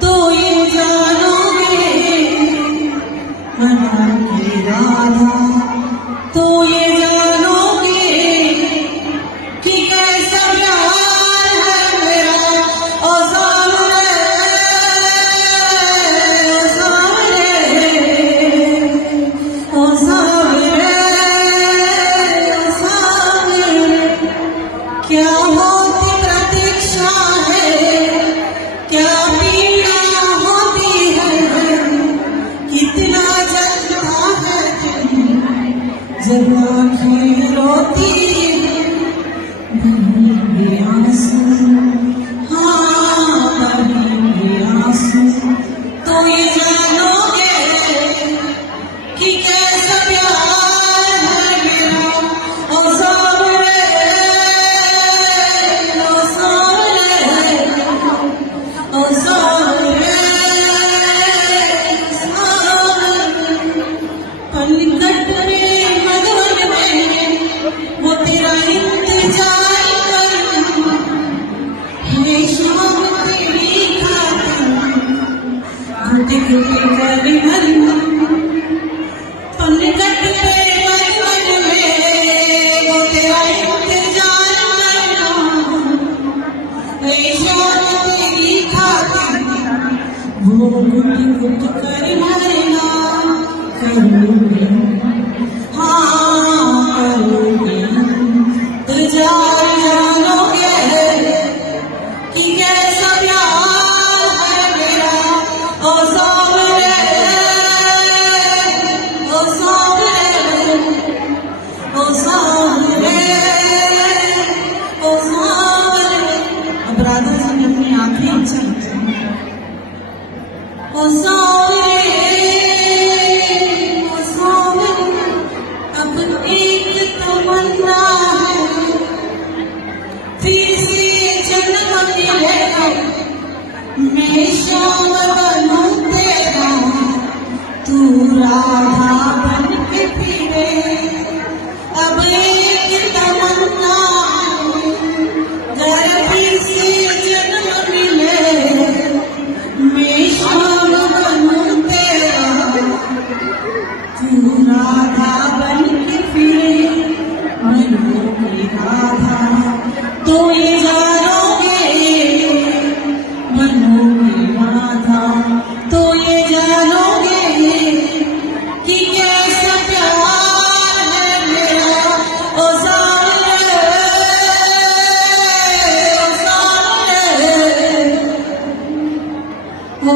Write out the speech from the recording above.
तो ये जानोगे मना की राधा, तो ये जानोगे कि कैसा प्यार है मेरा। ओ सामने, ओ सामने, ओ सामने, ओ सामने, क्या होती प्रतीक्षा है, क्या पीड़ा होती है, कितना जलता है जब आँखें रोती भरेंगे आंसू, हाँ भरेंगे आंसू। तो ये जानोगे कि कैसा प्यार है मेरा। ओ सामने, ओ सामने, ओ सामने, पलकट में मधुर में वो तेरा इंतजार करूं, है शाम तेरी खातिर घुट घुट कर मरूं। पलकट में मधुर में वो तेरा इंतजार करूं, है शाम तेरी खातिर वो घुट घुट कर मरना। करूंगी, हाँ करूंगी, तो जानोगे कि कैसा प्यार है मेरा। ओ सामने, ओ सामने, ओ सामने, ओ सामने। अब राधा जी ने अपनी आंखें चमकी। ओ सामने, तमन्ना है फिर से जन्म मिलेगा, मैं श्याम बनूं तेरा, तू राधा बन के फिरे। अब एक तमन्ना अगर फिर से जन्म मिले, मैं श्याम बनूं तेरा, तू राधा बन के फिरे। मनोगी राधा, तो ये जानोगे मनोगी राधा, तो ये जानोगे कि कैसा प्यार है मेरा। ओ सामने, ओ सामने, ओ